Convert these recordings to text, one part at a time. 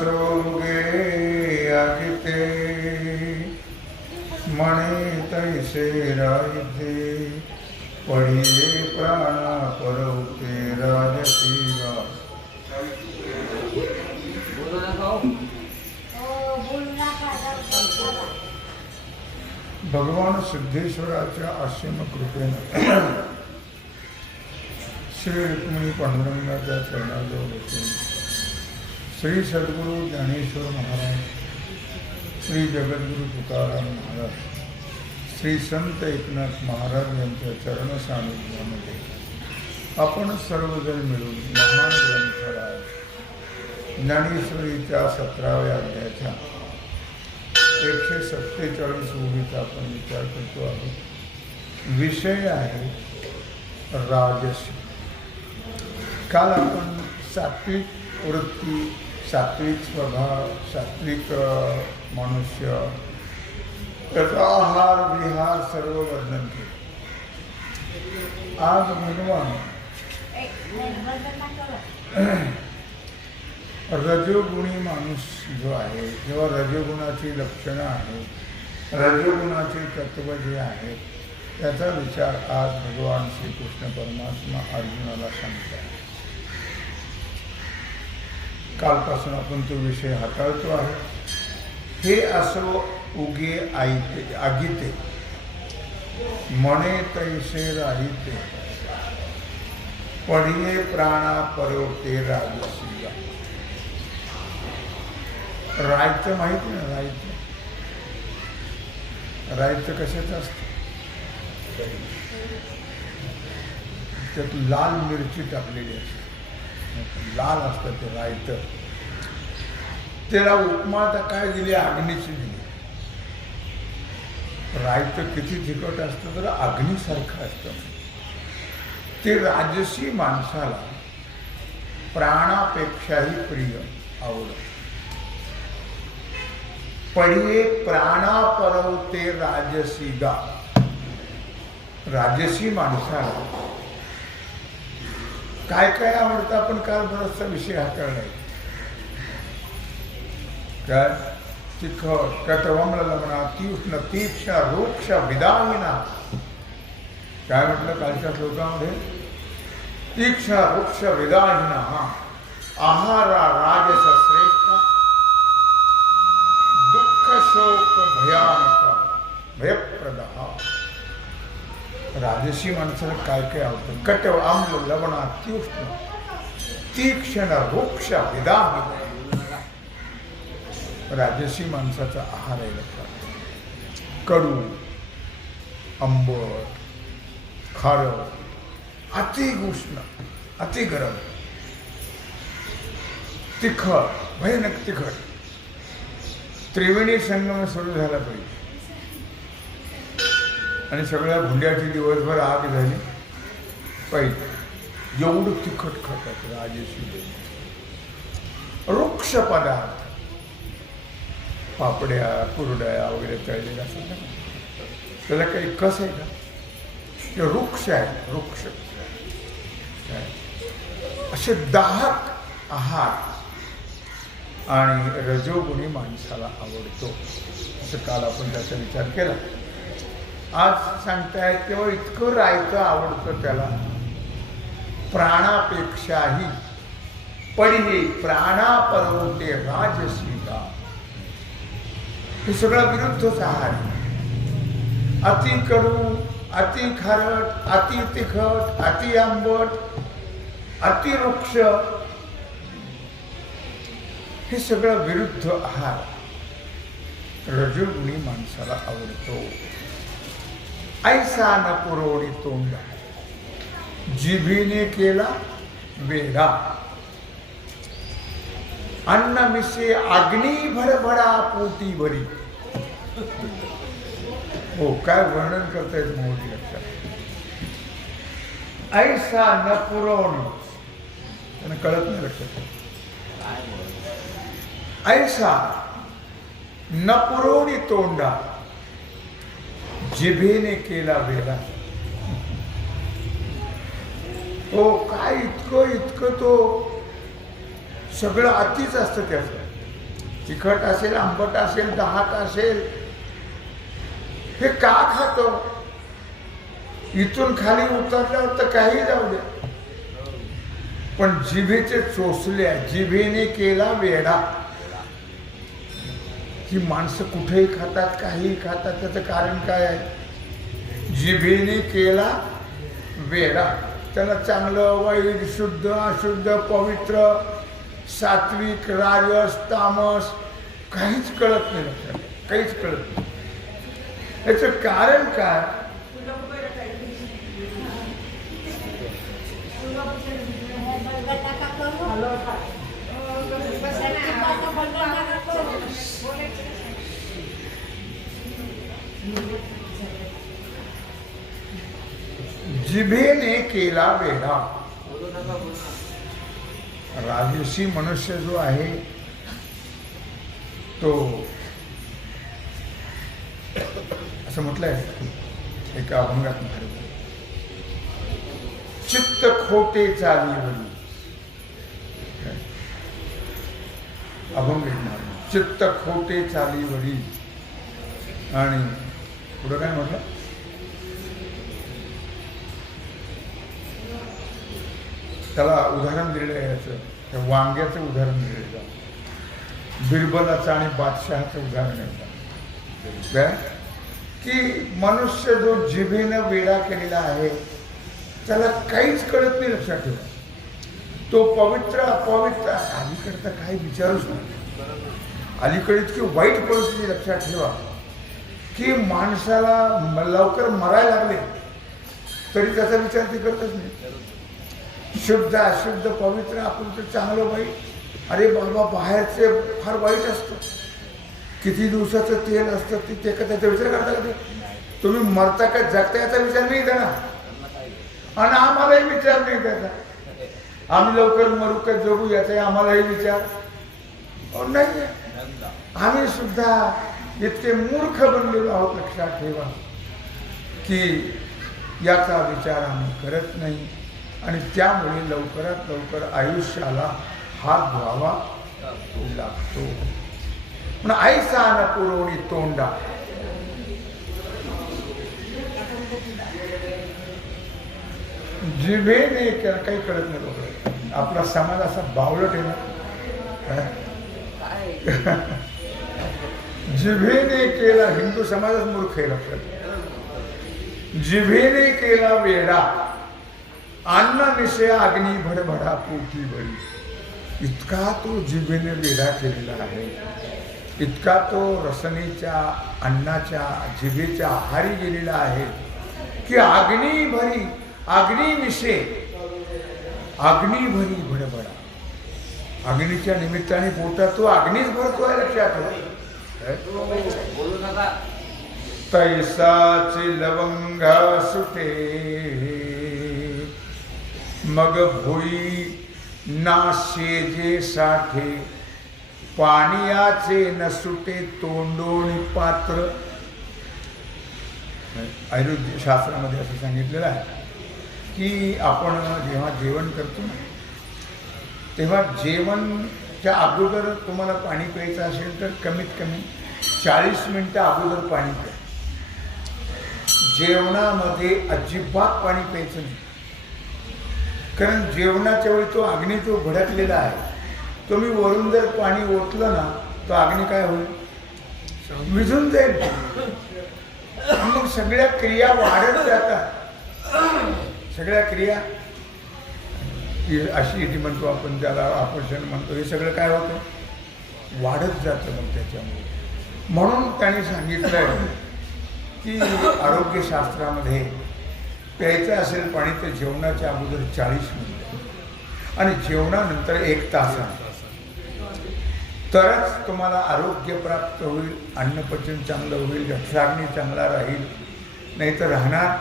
वसोगे अगिते। म्हणे तैसे रायते। पडिले प्राणा परवते राजसेवा। भगवान सिद्धेश्वराच्या असीम कृपेनं श्री रुक्मिणी पांडुरंगाच्या चरणाजवळ होते श्री सद्गुरू ज्ञानेश्वर महाराज श्री जगद्गुरू तुकाराम महाराज श्री संत एकनाथ महाराज यांच्या चरण सानिध्यामध्ये आपण सर्वजण मिळून महान ग्रंथराज ज्ञानेश्वरीच्या सतराव्या अध्यायाच्या एकशे सत्तेचाळीस ओळीचा आपण विचार करतो आहोत विषय आहे राजसी काल आपण सात्विक वृत्ती सात्विक स्वभाव सात्विक मनुष्य. त्याचा आहार विहार सर्व वर्णन केलं. आज भगवान रजोगुणी माणूस जो आहे किंवा रजोगुणाची लक्षणं आहेत रजोगुणाचे तत्व जे आहेत त्याचा विचार आज भगवान श्रीकृष्ण परमात्मा अर्जुनाला सांगतात. कालपासून आपण तो विषय हाताळतो आहे. हे असो उगे आईते आगीते. मणे तैसे राहिते. पडिये प्राणा परवते राजसिया. रायचं माहिती ना रायचं. रायचं कशाचं असतं? त्यात लाल मिरची टाकलेली असते. लाल असतं ते रायतं त्याला उपमा तर काय दिली? अग्नीची दिली. रायतं किती तिकट असतं तर अग्नीसारखं असतं. ते राजसी माणसाला प्राणापेक्षाही प्रिय आवडत. पहिले प्राणापरवते राजसी राजसीगा राजसी माणसाला काय काय आवडतं आपण काल बराचसा विषय हाताळला. काय? तिखट कटवमल लग्ना तीक्ष्ण तीक्ष्ण रोक्ष विदाहिना काय म्हटलं कालच्या श्लोकामध्ये? तीक्ष्ण वृक्ष विदाहिना हा. आहारा राजस श्रेष्ठ. दुःख शोक भयानक भयप्रद हा. राजसी माणसाला काय काय आवडतं? कट आम्ल लवण तीक्ष्ण. तीक्ष्ण रोक्ष विदा राजसी माणसाचा आहार आहे लक्षात कडू आंबट खार अति उष्ण अति गरम. तिखट भयानक तिखट. त्रिवेणी संगम सुरू झाला पाहिजे. आणि सगळ्या भुंड्याची दिवसभर आग झाली. पाहिजे एवढं तिखट खातात राजेशी वृक्ष पदार्थ. पापड्या कुरड्या वगैरे तळलेल्या असतात त्याला काही कस आहे का? ते वृक्ष आहे वृक्ष असे दाहक आहार. आणि रजोगुणी माणसाला आवडतो. असं काल आपण त्याचा विचार केला. आज सांगतायत तेव्हा इतकं राहायचं आवडतं त्याला. प्राणापेक्षाही पडिले प्राणा परवते राजसीता. हे सगळं विरुद्धच आहार अति कडू अति खारट अति तिखट अति आंबट अति हे सगळं विरुद्ध आहार. रजुगुणी माणसाला आवडतो. ऐसा न पुरवणी तोंड। जिभीने केला वेडा अन्न मिसे अग्नी भडभडा पोटी भरी हो काय वर्णन करतायत मोठी लक्षात ऐसा न पुरवणी त्यांना कळत नाही लक्षात. ऐसा न पुरवणी तोंडा। जिभेने केला वेडा तो काय इतकं इतकं तो सगळं अतिच असतं त्याचं. तिखट असेल आंबट असेल दहात असेल हे का खातो? इथून खाली उतरल्यावर तर काही जाऊ द्या पण जिभेचे चोचल्या जिभेने केला वेडा ही माणसं कुठेही खातात काहीही खातात त्याचं कारण काय आहे? जिभेने केला वेडा. त्याला चांगलं वाईट शुद्ध अशुद्ध पवित्र सात्विक राजस तामस काहीच कळत नाही काहीच कळत नाही. याचं कारण काय? जिभेने केला वेडा राजसी मनुष्य जो आहे तो असं म्हटलंय एका अभंगात चित्त खोटे चालीवरी अभंग चित्त खोटे चालीवरी आणि पुढं काय म्हटलं? त्याला उदाहरण दिलेलं आहे याचं. त्या वांग्याचं उदाहरण दिलेलं आहे. बिरबलाचं आणि बादशहाचं उदाहरण आहे काय की मनुष्य जो जिभेनं वेडा केलेला आहे त्याला काहीच कळत नाही लक्षात ठेवा. तो पवित्र अपवित्र अलीकडचा काही विचारूच नाही अलीकडे इतकी वाईट परिस्थिती लक्षात ठेवा. की माणसाला म- लवकर मरायला लागले. तरी त्याचा विचार ते करतच नाही. शुद्ध अशुद्ध पवित्र आपण तर चांगलं वाईट अरे बाबा बाहेरचे फार वाईट असतं. किती दिवसाचं तेल असतं ते ते का त्याचा विचार करता का ते? तुम्ही मरता का जगता याचा विचार नाही देणार आणि आम्हालाही विचार नाही त्याचा. आम्ही लवकर मरू का जगू याचा आम्हालाही विचार. नाही. आम्ही सुद्धा इतके मूर्ख बनलेलो आहोत लक्षात ठेवा की याचा विचार आम्ही करत नाही. आणि त्यामुळे लवकरात लवकर आयुष्याला हात धुवावा लागतो. पण आईचा न पुरवणी तोंडा. जिभेने काही कळत नाही लोक आपला समाज असा बावलट आहे ना? जिभेने केला हिंदू समाजच मूर्ख आहे लक्षात जिभेने केला वेडा अन्न निशे अग्नी भडभडा पोटी भरी इतका तो जिभेने वेडा केलेला आहे. इतका तो रसनेच्या अन्नाच्या जिभेच्या आहारी गेलेला आहे की अग्नी भरी अग्नी निशे अग्नी भरी भडभडा अग्नीच्या निमित्ताने पोटात तो अग्नीच भरतो आहे लक्षात ठेवा. तैसाचे लवंगा सुटे मग भुई नाशे जे साठे पाणीयाचे न सुटे तोंडोणी पात्र। आयुर्वेद शास्त्रामध्ये असं सांगितलेलं आहे की आपण जेव्हा जेवण करतो ना तेव्हा त्या अगोदर तुम्हाला पाणी प्यायचं असेल तर कमीत कमी चाळीस मिनटं अगोदर पाणी प्या. जेवणामध्ये अजिबात पाणी प्यायचं नाही. कारण जेवणाच्या वेळी तो अग्नी जो भडकलेला आहे. तुम्ही वरून जर पाणी ओतलं ना तो अग्नी काय होईल? विझून जाईल. मग सगळ्या क्रिया वाढत जातात. सगळ्या क्रिया ही अशी म्हणतो आपण ज्याला ऑपरेशन म्हणतो. हे सगळं काय होतं? वाढत जातं मग त्याच्यामुळे. म्हणून त्याने सांगितलं की आरोग्यशास्त्रामध्ये प्यायचं असेल पाणी तर जेवणाच्या अगोदर चाळीस मिनिट. आणि जेवणानंतर एक तास तरच तुम्हाला आरोग्य प्राप्त होईल अन्नपचन चांगलं होईल रक्षाग्नी चांगला राहील. नाही तर राहणार.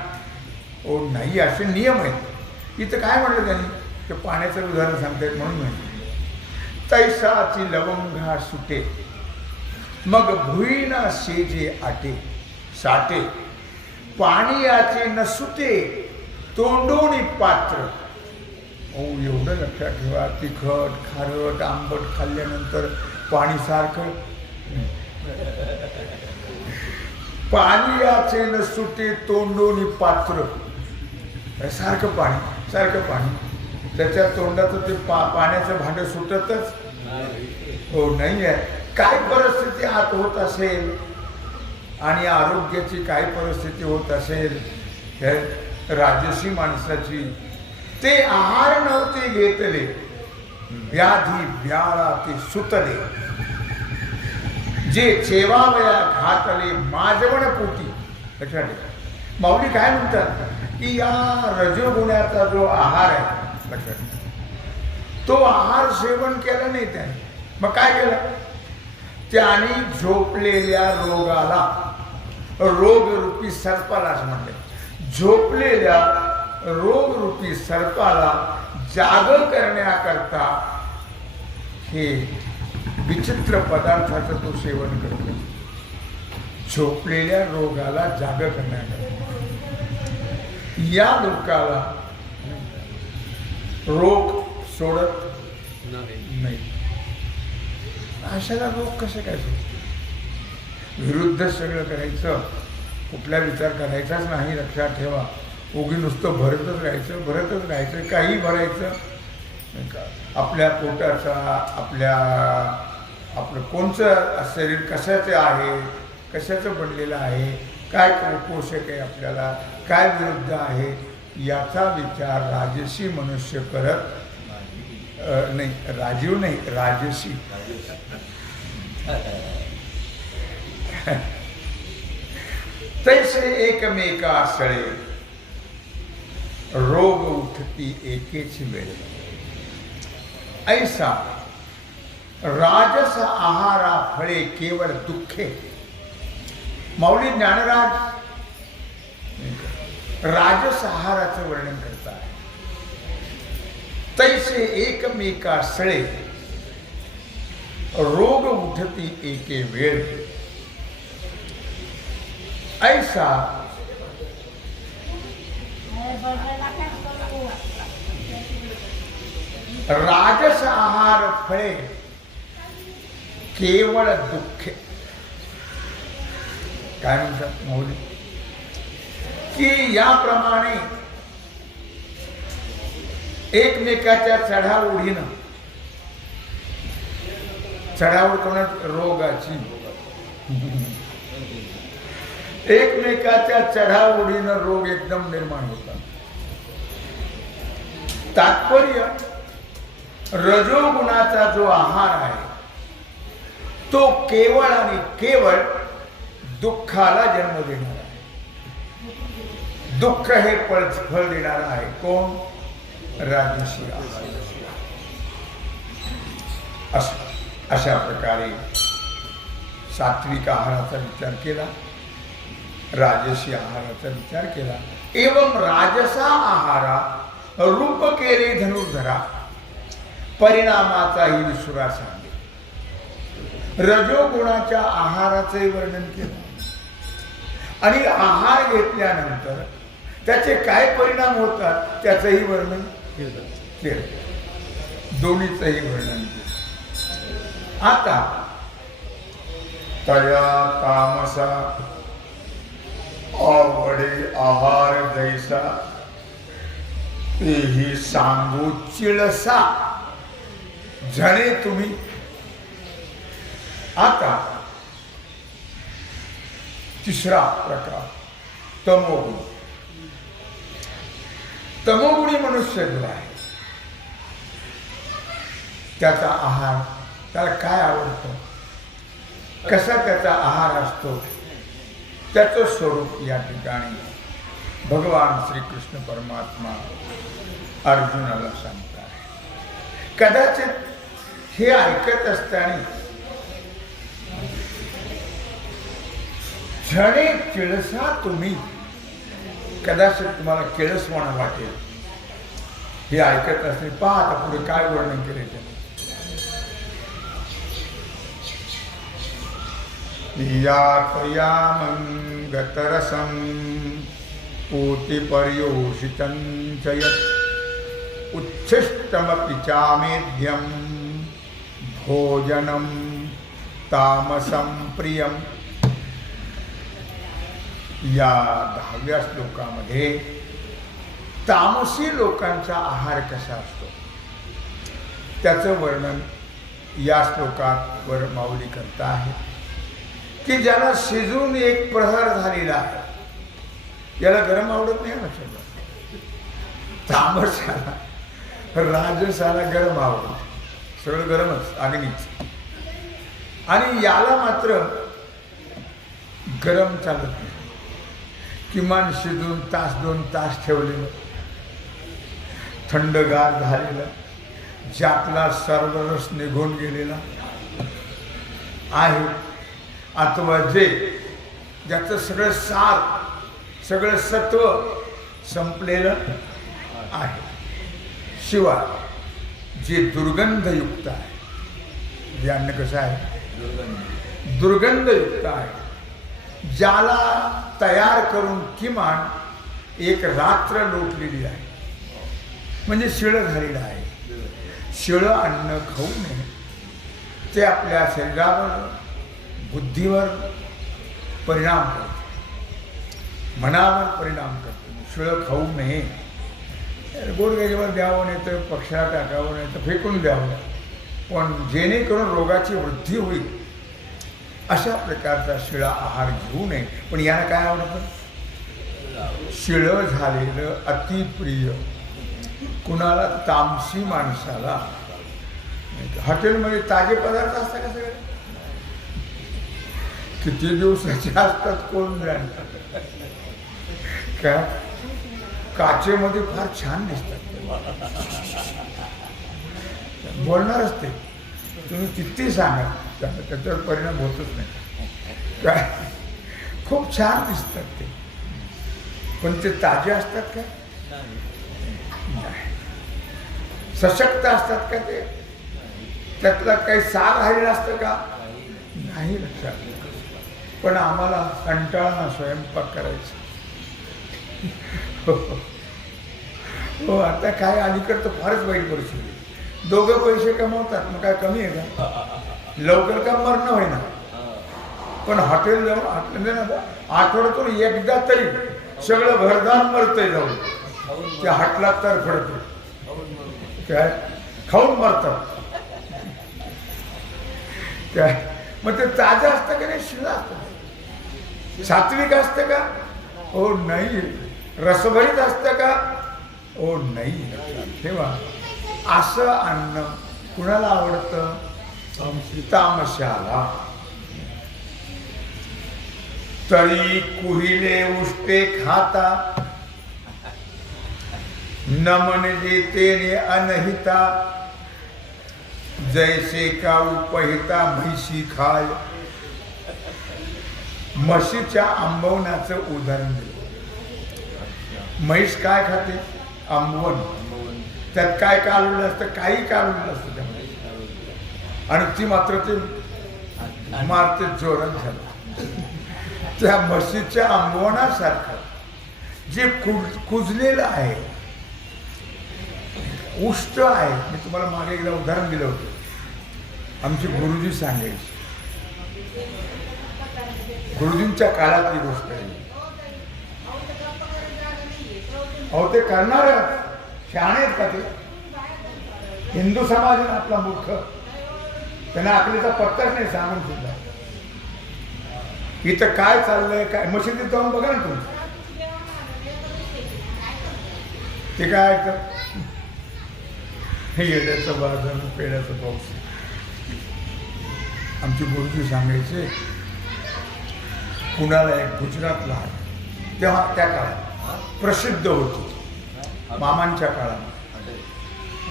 ओ नाही असे नियम आहेत. इथं काय म्हटलं त्यांनी? ते पाण्याचं उदाहरण सांगतायत म्हणून म्हणते. तैसाची लवंगा सुटे. मग भुईना शेजे आटे. साटे पाणीयाचे न सुटे. तोंडोणी पात्र. ओ एवढं लक्षात ठेवा. तिखट खारट आंबट खाल्ल्यानंतर पाणी सारखं. पाणी याचे न सुटे तोंडोणी पात्र. सारखं पाणी सारखं पाणी. त्याच्या तोंडाचं ते पा पाण्याचं भांडं सुटतच. हो नाही आहे. काय परिस्थिती आत होत असेल आणि आरोग्याची काय परिस्थिती होत असेल हे राजसी माणसाची ते आहार नव्हते घेतले. व्याधी व्याळा ते सुतले. जे चेवावया घातले माजवण पोटी. लक्षात माऊली काय म्हणतात? की या रजोगुण्याचा जो आहार आहे लक्षात तो आहार सेवन केला नाही त्याने. मग काय केलं? त्याने झोपलेल्या रोगाला रोगरूपी सर्पालाच म्हणले. झोपलेल्या रोगरूपी सर्पाला जाग करण्याकरता हे विचित्र पदार्थाचं तो सेवन करतो. झोपलेल्या रोगाला जाग करण्याकरता. या लोकाला रोग सोडत नाही. अशाला रोग कसे काय सोडत विरुद्ध सगळं करायचं कुठला विचार करायचाच नाही लक्षात ठेवा. उगी नुसतं भरतच राहायचं भरतच राहायचं काही भरायचं का? आपल्या पोटाचा आपल्या आपलं कोणचं शरीर कशाचं आहे कशाचं बनलेलं आहे काय पोषक आहे आपल्याला काय विरुद्ध आहे याचा विचार राजसी मनुष्य करत नाही राजीव नाही राजसी. तैसे एकमेका सळे रोग उठती एकेच वेळ. ऐसा राजस आहारा फळे केवळ दुःखे. माऊली ज्ञानराज राजस आहाराचं वर्णन करतात. तैसे एकमेका सळे. रोग उठती एके वेळ. ऐसा राजस आहार फळे केवळ दुःख. काय म्हणतात मौली की याप्रमाणे एकमेकाच्या चढाओढीनं चढाओढ कोणा रोगाची. एकमेकाच्या चढाओढीनं रोग एकदम निर्माण होतात. तात्पर्य रजोगुणाचा जो आहार आहे तो केवळ आणि केवळ दुःखाला जन्म देणार. दुःख हे फळ फळ देणार आहे. कोण? राजशी असं अशा प्रकारे सात्विक आहाराचा विचार केला. राजसी आहाराचा विचार केला. एवं राजसा आहारा रूप केले धनुर्धरा परिणामाचाही विसुरा सांगे. रजोगुणाच्या आहाराचे वर्णन केलं. आणि आहार घेतल्यानंतर त्याचे काय परिणाम होतात त्याचंही वर्णन केलं. दोन्हीचंही वर्णन केलं. आता तया तामसा आवडे आहार जैसा तेही सांगू चिळसा. झणे तुम्ही. आता तिसरा प्रकार तमोगुण. तमोगुणी मनुष्य जो आहे त्याचा आहार त्याला काय आवडतं? कसा त्याचा आहार असतो? त्याचं स्वरूप या ठिकाणी भगवान श्रीकृष्ण परमात्मा अर्जुनाला सांगतात. कदाचित हे ऐकत असताना झणे चिळसा तुम्ही कदाचित तुम्हाला किळसवाणा वाटेल. हे ऐकत असणे पहा आता पुढे काय वर्णन केले ते. यापयामं गतरसं पूतिपर्योषितं च यत् उच्छिष्टमपि चामेध्यं भोजनं तामसं प्रियं या दहाव्या श्लोकामध्ये तामसी लोकांचा आहार कसा असतो? त्याचं वर्णन या श्लोकात वर माऊली करता आहे. की ज्याला शिजून एक प्रहर झालेला आहे याला गरम आवडत नाही ना सगळं? तामसाला राजसाला गरम आवडत सगळं गरमच अग्नीच आणि याला मात्र गरम चालत नाही. किमान शिजून तास दोन तास ठेवलेलं. थंडगार झालेलं. ज्यातला सर्व रस निघून गेलेला. आहे. अथवा जे ज्याचं सगळं सार सगळं सत्व संपलेलं आहे. शिवाय जे दुर्गंधयुक्त आहे. जे अन्न कसं आहे? दुर्गंधयुक्त आहे. ज्याला तयार करून किमान एक रात्र लोटलेली आहे. म्हणजे शिळं झालेलं आहे. शिळं अन्न खाऊ नये. ते आपल्या शरीरावर बुद्धीवर परिणाम करते. मनावर परिणाम करते. शिळं खाऊ नये. गोडगेजवर द्यावं नाही तर पक्षाला टाकावं नाही तर फेकून द्यावं. पण जेणेकरून रोगाची वृद्धी होईल अशा प्रकारचा शिळा आहार घेऊ नये. पण याला काय आवडतं? शिळं झालेलं अतिप्रिय. कुणाला तामसी माणसाला? हॉटेलमध्ये ताजे पदार्थ असतात का सगळे? किती दिवसाचे असतात कोण जाणतात का? काचेमध्ये फार छान दिसतात. बोलणारच ते. तुम्ही किती सांगा? त्याचा त्याच्यावर परिणाम होतच नाही. काय? खूप छान दिसतात ते. पण ते ताजे असतात का? नाही. सशक्त असतात का ते? त्यातला काही साग राहिलेलं असतं का? नाही लक्षात. पण आम्हाला कंटाळा स्वयंपाक करायचा. हो आता काय अलीकडं तर फारच वाईट परिस्थिती. दोघं पैसे कमवतात मग काय कमी आहे का? लवकर का मरणं होईना? पण हॉटेल जाऊन हॉटेल ना आठवड्यातून एकदा तरी सगळं घरदान मरतंय जाऊन. त्या हाटला तर फडतो. काय खाऊन मरतात काय मग ते ताजं असतं का नाही? शिळं असतं. सात्विक असतं का? हो नाही. रसभरीत असतं का? हो नाही. तेव्हा असं अन्न कुणाला आवडतं? तामशाला तरी कुहिले उष्टे खाता। नमन म्हणजे अनहिता। जैसे का उपहिता म्हैशी खाय। म्हशीच्या आंबवण्याचं उदाहरण दिलं म्हैस काय खाते? आंबवण त्यात काय कालवलं असतं? काही कालवलं असतं त्यामुळे आणि ती मात्र ते मारते जोरण झालं. त्या मशीदच्या आंबवणासारखं जे कुज कुजलेलं आहे उष्ट आहे. मी तुम्हाला मागे एकदा उदाहरण दिलं होतं. आमचे गुरुजी सांगायचे. गुरुजींच्या काळातली गोष्ट आहे. अहो ते करणार शहाणे आहेत का ते? हिंदू समाज आपला मूर्ख? त्यांना आपल्याचा पत्ताच नाही सांगून सुद्धा. इथं काय चाललंय काय मशिदीत जाऊन बघा ना तुम्ही. ते काय हे येड्याचं बाजार पेड्याचं पाऊस. आमचे गुरुजी सांगायचे पुण्याला एक गुजरातला तेव्हा त्या काळात प्रसिद्ध होती. मामांच्या काळात.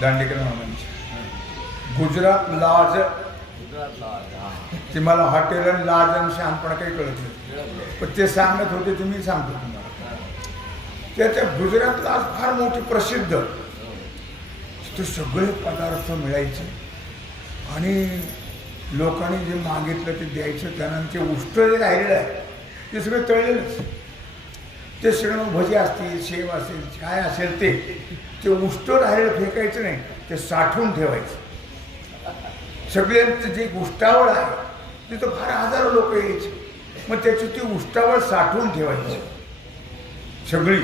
दांडेकर मामांच्या. गुजरात लाज ते मला हॉटेल आणि लाज आणि शहाणपणा काही कळत नाही. पण ते सांगत होते ते मी सांगतो तुम्हाला. त्याच्या गुजरात लाज फार मोठी प्रसिद्ध. तिथे सगळे पदार्थ मिळायचे आणि लोकांनी जे मागितलं ते द्यायचं त्यांना ते उष्ट जे राहिलेलं आहे ते सगळं तळलेलंच ते सगळं भजी असतील शेव असेल काय असेल ते ते उष्ट राहिलेलं फेकायचं नाही ते साठवून ठेवायचं सगळ्यांचं जे उष्टावळ आहे तिथं फार हजारो लोक यायचे. मग त्याची ती उष्टावळ साठवून ठेवायची. सगळी.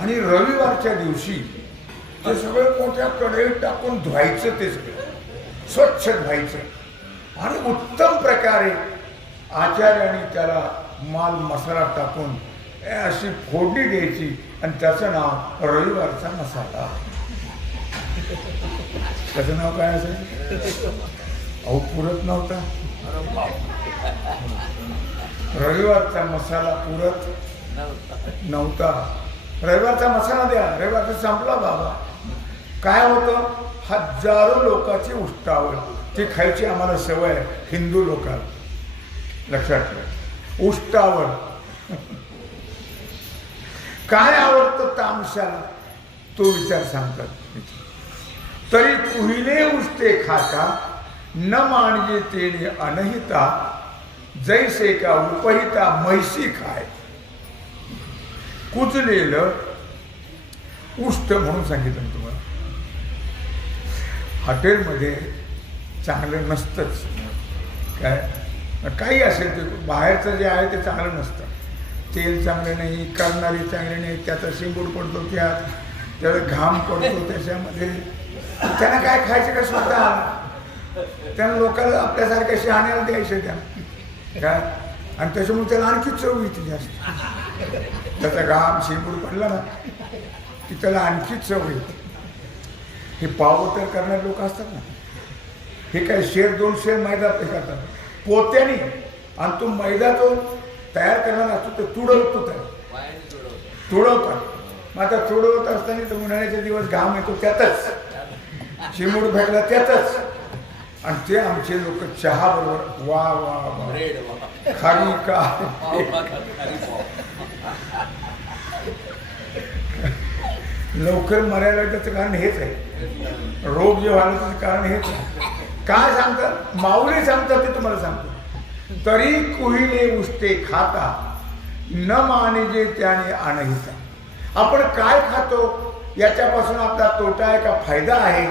आणि रविवारच्या दिवशी ते सगळं मोठ्या कढईत टाकून धुवायचं ते सगळं. स्वच्छ धुवायचं. आणि उत्तम प्रकारे आचार्याने त्याला माल मसाला टाकून ए अशी फोडणी द्यायची. आणि त्याचं नाव रविवारचा मसाला. त्याचं नाव काय असेल? अहो पुरत नव्हता. रविवारचा मसाला पुरत नव्हता. रविवारचा मसाला द्या. रविवारचा संपला बाबा. काय होतं? हजारो लोकांची उष्टावळ. ती खायची आम्हाला सवय आहे हिंदू लोकांना. लक्षात ठेवा. उष्टावळ. काय आवडतं तामशाला? तो विचार सांगतात. तरी कुहिले उष्टे खाता न मानजे तेने अनहिता जैसे का उपहिता म्हैसी खाय. कुजलेलं उष्ट म्हणून सांगितलं मी तुम्हाला. हॉटेलमध्ये चांगलं नसतंच. काय? काही असेल ते बाहेरचं जे आहे ते चांगलं नसतं. तेल चांगलं नाही करणारी चांगली नाही त्याचा शिंबूड पडतो त्यात त्याला घाम पडतो त्याच्यामध्ये. त्यांना काय खायचं का स्वतः? त्यांना लोकांना आपल्यासारख्या शहाण्याला द्यायचं त्यांना काय आणि त्याच्यामुळे त्याला आणखी चव येते जास्त. त्याचा घाम शेपूर पडला ना की त्याला आणखी चव येते. हे पाव तर करणारे लोक असतात ना. हे काय शेर दोन शेर मैदा ते करतात. पोत्याने आणि तो मैदा तो तयार करणार असतो तो तुडवतो त्याला. तुडवतात मग आता तुडवत असताना तर उन्हाळ्याचे दिवस घाम येतो त्यातच. चिमूड भेटला त्यातच. आणि ते आमचे लोक चहा बरोबर वा वा. खाली का. लवकर मरायला त्याचं कारण हेच आहे. रोग जे व्हायला त्याचं कारण हेच आहे. काय सांगतात? माऊली सांगतात ते तुम्हाला सांगतो. तरी कुहिले उष्टे खाता न मानिजे त्याने अनहिता आपण काय खातो? याच्यापासून आपला तोटा आहे का फायदा आहे?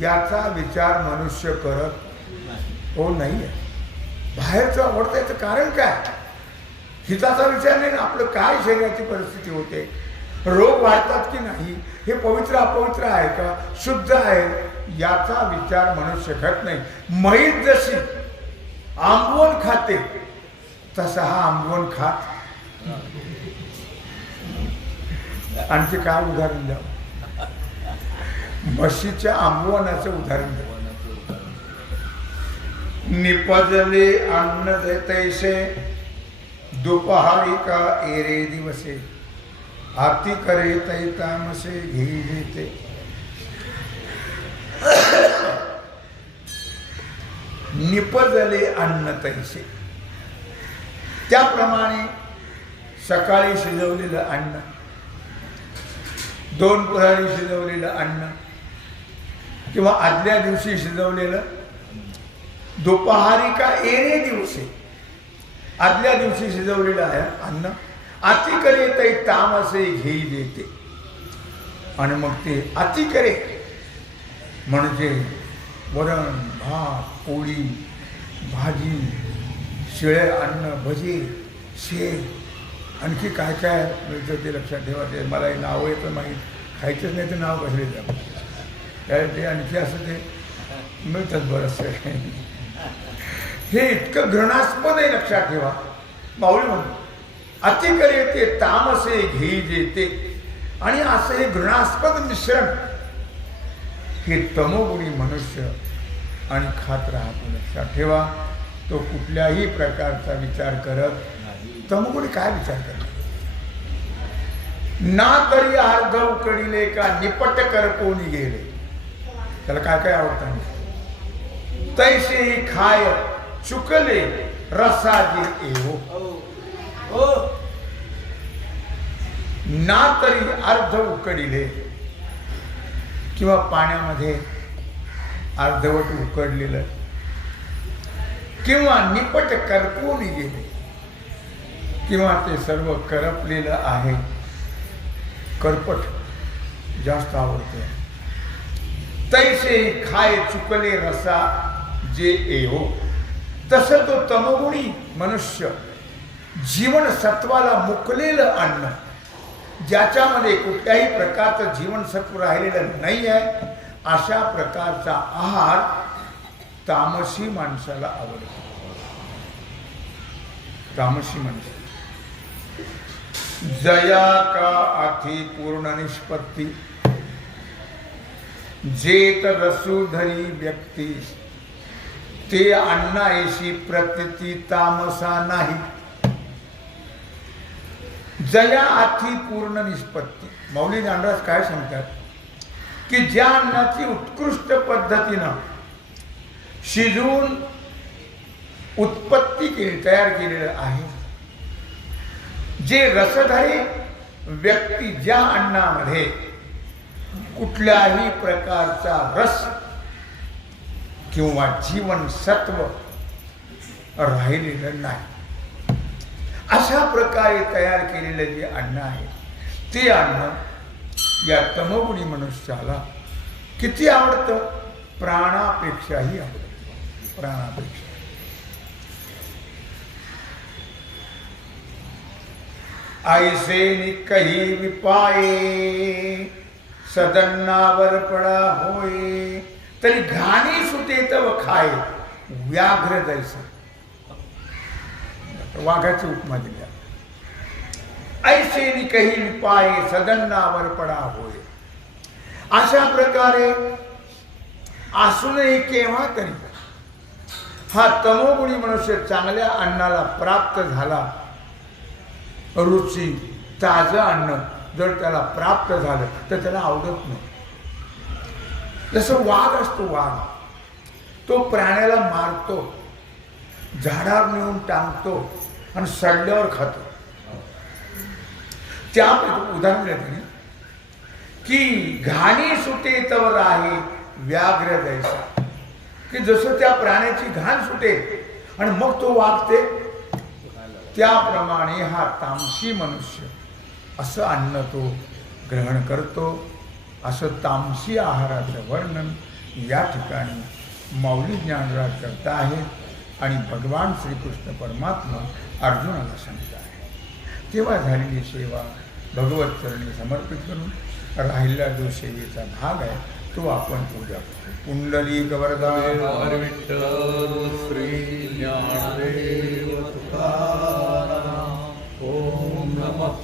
याचा विचार मनुष्य करत हो नाही आहे बाहेरचं आवडतं याचं कारण काय? हिताचा विचार नाही ना आपलं काय शरीराची परिस्थिती होते? रोग वाढतात की नाही? हे पवित्र अपवित्र आहे का? शुद्ध आहे. याचा विचार मनुष्य करत नाही. मैत जशी आंबवण खाते तसा हा आंबवण खात. आणखी काय उदाहरण द्यावं? म्हशीच्या आंबवणाचं उदाहरण द्या निपजले अन्न तैसे दुपहारी का एरे दिवसे आती करे तै तामसे घेई घेते निपजले अन्न तैसे. त्याप्रमाणे सकाळी शिजवलेलं अन्न दोन प्रहरी शिजवलेलं अन्न किंवा आदल्या दिवशी शिजवलेलं दुपहारी का एरे दिवशी. आदल्या दिवशी शिजवलेलं आहे अन्न. अतिकरे तै तामसे घेई देते. आणि मग ते अतिकरे म्हणजे वरण भात पोळी भाजी शिळे अन्न भजी शेव आणखी काय काय मिळतं ते लक्षात ठेवा. ते मला हे नावं येतं माहीत. खायचंच नाही तर नाव कसले द्या काय ते आणखी असं ते मिळतात बरंचसं. हे इतकं घृणास्पद आहे लक्षात ठेवा. माऊली म्हणून अतिकर येते तामसे घेई देते आणि असं हे घृणास्पद मिश्रण हे तमोगुणी मनुष्य आणि खात राहतो लक्षात ठेवा. तो कुठल्याही प्रकारचा विचार करत तमोगुणी काय विचार करत ना तरी अर्धव कडिले का निपट कर कोणी गेले? त्याला काय काय आवडतं तैसे खाय चुकले रसाजी एवो. ना तरी अर्ध उकडले किंवा पाण्यामध्ये अर्धवट उकडलेलं किंवा निपट करपून गेले किंवा ते सर्व करपलेलं आहे. करपट जास्त आवडते. तैसे खाय चुकले रसा जे एवो तसं तो तमगुणी मनुष्य जीवन सत्वाला मुकलेलं अन्न. ज्याच्यामध्ये कुठल्याही प्रकारचं जीवनसत्व राहिलेलं नाही आहे अशा प्रकारचा आहार तामसी माणसाला आवडतो. तामसी माणसं. जया का अति पूर्ण निष्पत्ती? जेत रसूधरी व्यक्ती। ते अन्नायशी प्रती तामसा नाही। जया आधी पूर्ण निष्पत्ती। मौली दांडराज काय सांगतात? की ज्या अन्नाची उत्कृष्ट पद्धतीनं शिजवून उत्पत्ती केली तयार केलेलं आहे जे रसधारी व्यक्ती ज्या अन्नामध्ये कुठल्याही प्रकारचा रस किंवा जीवनसत्व राहिलेलं नाही. अशा प्रकारे तयार केलेलं जे अन्न आहे ते अन्न या तमगुणी मनुष्याला किती आवडतं? प्राणापेक्षाही आवडतं. प्राणापेक्षा. ऐसे निकही विपाये. सदन्नावर पडा होय तरी घाणी सुटेत तव खाय व्याघ्र दैसा वाघाची उपमा दिल्या ऐसे निकही पाय सदन्नावर पडा होय अशा प्रकारे असूनही केव्हा तरी हा तमोगुणी मनुष्य चांगल्या अन्नाला प्राप्त झाला रुची ताजं अन्न जर त्याला प्राप्त झालं तर त्याला आवडत नाही. जसं वाघ असतो वाघ तो प्राण्याला मारतो झाडावर नेऊन टांगतो आणि सडल्यावर खातो. त्या उदाहरण देते की घाणी सुटे तर आहे व्याघ्र द्यायचा की जसं त्या प्राण्याची घाण सुटे आणि मग तो वागते त्याप्रमाणे हा तामसी मनुष्य. असं अन्न तो ग्रहण करतो असं तामसी आहाराचं वर्णन या ठिकाणी माऊली ज्ञानराज करत आहेत आणि भगवान श्रीकृष्ण परमात्मा अर्जुनाला सांगत आहे तेव्हा झालेली सेवा भगवत चरणी समर्पित करून राहिलेला जो सेवेचा भाग आहे तो आपण पूजा करतो कुंडली गवरदा ओम một